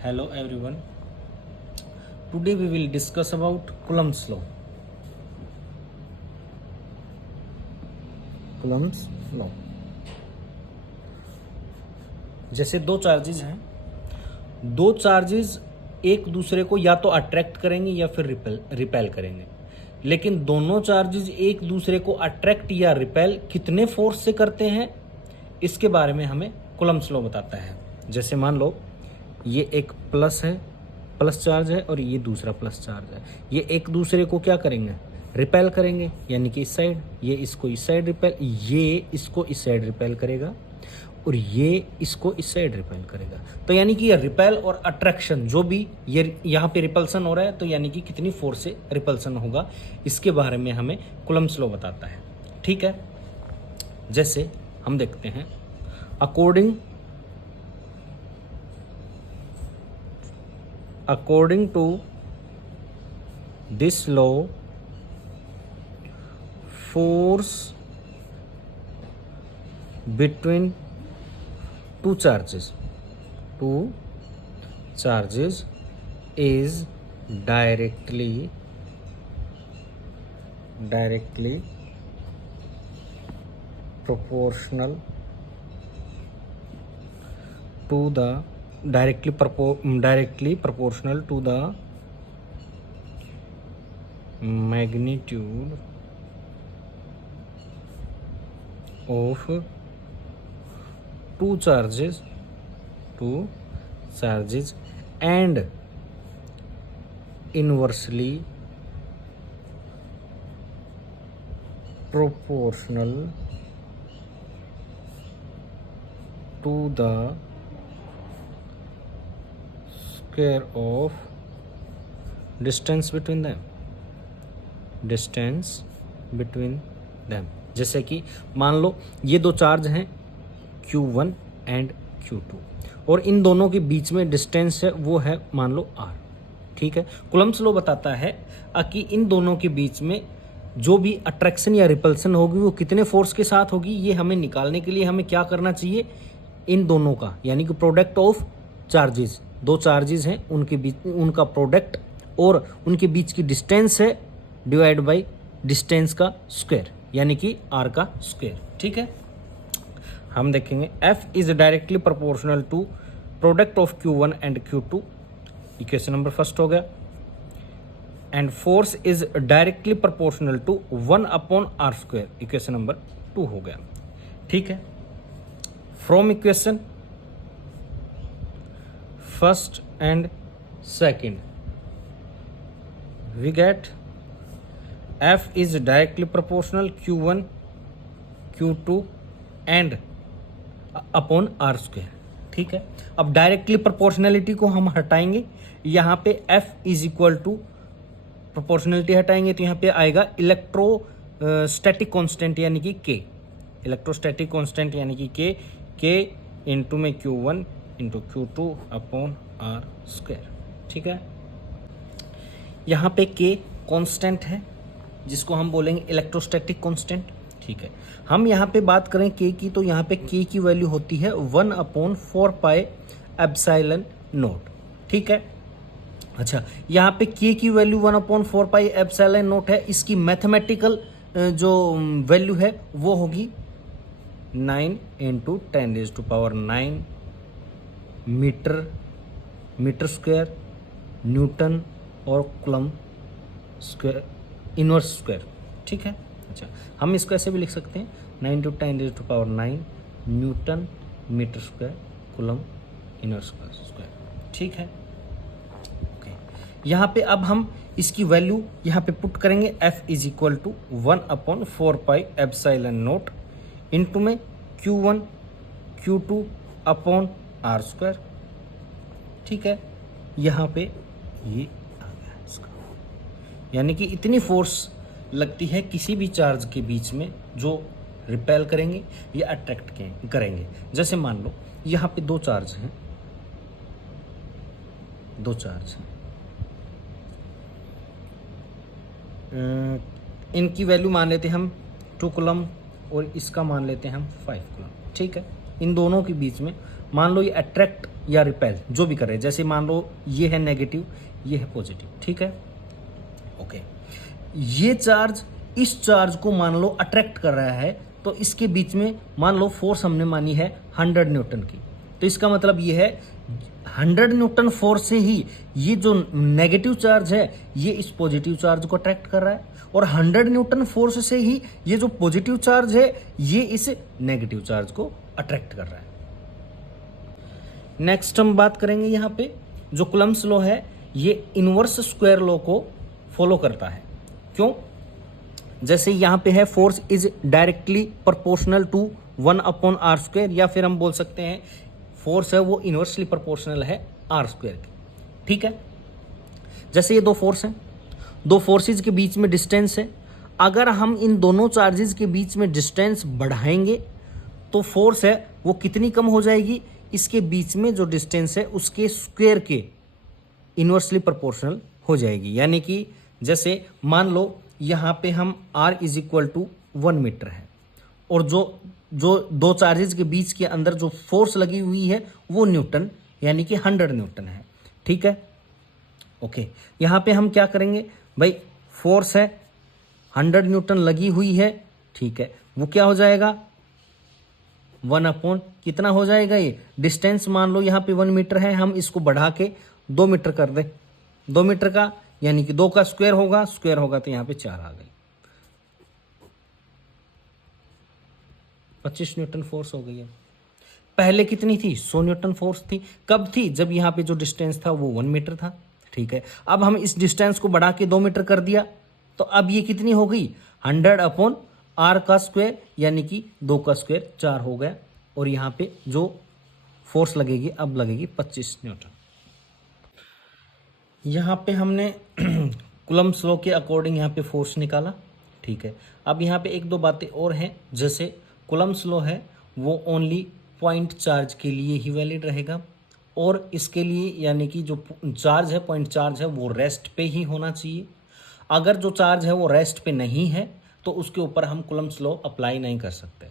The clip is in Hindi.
Hello everyone. Today we will discuss about Coulomb's law. Coulomb's law. जैसे दो चार्जेस हैं, दो चार्जेस एक दूसरे को या तो अट्रैक्ट करेंगे या फिर रिपेल करेंगे, लेकिन दोनों चार्जेस एक दूसरे को अट्रैक्ट या रिपेल कितने फोर्स से करते हैं इसके बारे में हमें कूलम्ब्स लॉ बताता है। जैसे मान लो ये एक प्लस है, प्लस चार्ज है, और ये दूसरा प्लस चार्ज है। ये एक दूसरे को क्या करेंगे? रिपेल करेंगे, यानी कि इस साइड, ये इसको इस साइड रिपेल, ये इसको इस साइड रिपेल करेगा और ये इसको इस साइड रिपेल करेगा। तो यानी कि ये रिपेल और अट्रैक्शन जो भी ये यहाँ पे रिपल्सन हो रहा है, तो यानी कि कितनी फोर्स से रिपल्सन होगा इसके बारे में हमें कूलम्ब्स लॉ बताता है। ठीक है, जैसे हम देखते हैं according to this law, force between two charges is directly proportional to the directly proportional to the magnitude of two charges and inversely proportional to the square of distance between them। जैसे कि मान लो ये दो चार्ज हैं Q1 एंड Q2 और इन दोनों के बीच में डिस्टेंस है वो है मान लो R। ठीक है, कूलम्ब्स लॉ बताता है कि इन दोनों के बीच में जो भी अट्रैक्शन या रिपल्सन होगी वो कितने फोर्स के साथ होगी। ये हमें निकालने के लिए हमें क्या करना चाहिए? इन दोनों का, यानी कि प्रोडक्ट ऑफ चार्जेस, दो चार्जेस हैं उनके बीच उनका प्रोडक्ट और उनके बीच की डिस्टेंस है डिवाइड बाय डिस्टेंस का स्क्वायर, यानी कि R का स्क्वायर। ठीक है, हम देखेंगे F is directly proportional to product of Q1 and Q2, equation number first हो गया। And force is directly proportional to 1/r², equation number 2 हो गया। ठीक है, from equation first and second we get F is directly proportional Q1 Q2 and upon R²। ठीक है, अब डायरेक्टली प्रोपोर्शनलिटी को हम हटाएंगे, यहाँ पे F is equal to proportionality हटाएंगे तो यहाँ पे आएगा इलेक्ट्रोस्टैटिक कांस्टेंट यानी कि K, इलेक्ट्रोस्टैटिक कांस्टेंट यानी कि K इंटू में Q1 into Q2 upon R²। ठीक है, यहाँ पे K कांस्टेंट है जिसको हम बोलेंगे इलेक्ट्रोस्टैटिक कांस्टेंट। ठीक है, हम यहाँ पे बात करें K की, तो यहाँ पे K की वैल्यू होती है 1/4πε0। ठीक है, अच्छा यहाँ पे K की वैल्यू 1/4πε0 है। इसकी मैथमेटिकल जो वैल्यू है वो होगी 9 × 10⁹ मीटर स्क्वायर, न्यूटन और कूलम्ब स्क्वायर, इनवर्स स्क्वायर। ठीक है, अच्छा हम इसको ऐसे भी लिख सकते हैं 9 × 10⁹ newton metre square coulomb inverse square. ठीक है, ओके, यहाँ पे अब हम इसकी वैल्यू यहाँ पे पुट करेंगे। F is equal to 1/4πε0 into में Q1 Q2 अपॉन R²। ठीक है, यहाँ पे ये आ गया इसका, यानी कि इतनी फोर्स लगती है किसी भी चार्ज के बीच में जो रिपेल करेंगे या अट्रैक्ट करेंगे। जैसे मान लो यहाँ पे दो चार्ज हैं, इनकी वैल्यू मान लेते हैं हम 2 कूलम्ब और इसका मान लेते हैं हम 5 कूलम्ब। ठीक है, इन दोनों के बीच में मान लो ये अट्रैक्ट या रिपेल, जो भी कर रहे हैं। जैसे मान लो ये है नेगेटिव, ये है पॉजिटिव, ठीक है, ओके। ये चार्ज इस चार्ज को मान लो अट्रैक्ट कर रहा है, तो इसके बीच में मान लो फोर्स हमने मानी है 100 न्यूटन की, तो इसका मतलब ये है 100 न्यूटन फोर्स से ही ये जो नेगेटिव चार्ज है ये इस पॉजिटिव चार्ज को अट्रैक्ट कर रहा है, और 100 न्यूटन फोर्स से ही ये जो पॉजिटिव चार्ज है ये इस नेगेटिव चार्ज को अट्रैक्ट कर रहा है। नेक्स्ट हम बात करेंगे यहाँ पे जो कूलम्ब्स लॉ है ये इनवर्स स्क्वायर लॉ को फॉलो करता है। क्यों? जैसे यहाँ पे है force is directly proportional to 1/r², या फिर हम बोल सकते हैं फोर्स है वो इनवर्सली प्रोपोर्शनल है r² की, ठीक है। जैसे ये दो फोर्स हैं, दो फोर्सेस के बीच में डिस्टेंस है, अगर हम इन दोनों चार्जेस के बीच में डिस्टेंस बढ़ाएंगे तो फोर्स है वो कितनी कम हो जाएगी, इसके बीच में जो डिस्टेंस है उसके स्क्वायर के इनवर्सली प्रोपोर्शनल हो जाएगी। यानी कि जैसे मान लो यहाँ पे हम r = 1 मीटर है, और जो दो चार्जेस के बीच के अंदर जो फोर्स लगी हुई है वो न्यूटन यानी कि 100 न्यूटन है, ठीक है, ओके। यहाँ पे हम क्या करेंगे भाई, फोर्स है 100 न्यूटन लगी हुई है, ठीक है, वो क्या हो जाएगा 1 कितना हो जाएगा, ये डिस्टेंस मान लो यहाँ पे 1 मीटर है, हम इसको बढ़ा के 2 मीटर कर दें, 2 मीटर का यानी कि 2 का स्क्वायर होगा तो यहाँ पे 4 आ गई, 25 न्यूटन फोर्स हो गई है। पहले कितनी थी, 100 न्यूटन फोर्स थी। कब थी, जब यहाँ पे जो डिस्टेंस था वो 1 मीटर था, ठीक है। अब हम इस डिस्टेंस को बढ़ा के 2 मीटर कर दिया, तो अब ये कितनी हो गई 100/r² यानी कि 2 का स्क्वायर 4 हो गया, और यहाँ पे जो फोर्स लगेगी अब लगेगी 25 न्यूटन। यहाँ पे हमने कूलम्ब्स लॉ के अकॉर्डिंग यहाँ पे फोर्स निकाला, ठीक है। अब यहाँ पे एक दो बातें और हैं, जैसे कूलम्ब्स लॉ है वो ओनली पॉइंट चार्ज के लिए ही वैलिड रहेगा, और इसके लिए यानी कि जो चार्ज है पॉइंट चार्ज है वो रेस्ट पे ही होना चाहिए। अगर जो चार्ज है वो रेस्ट पे नहीं है तो उसके ऊपर हम कूलम्ब्स लॉ अप्लाई नहीं कर सकते।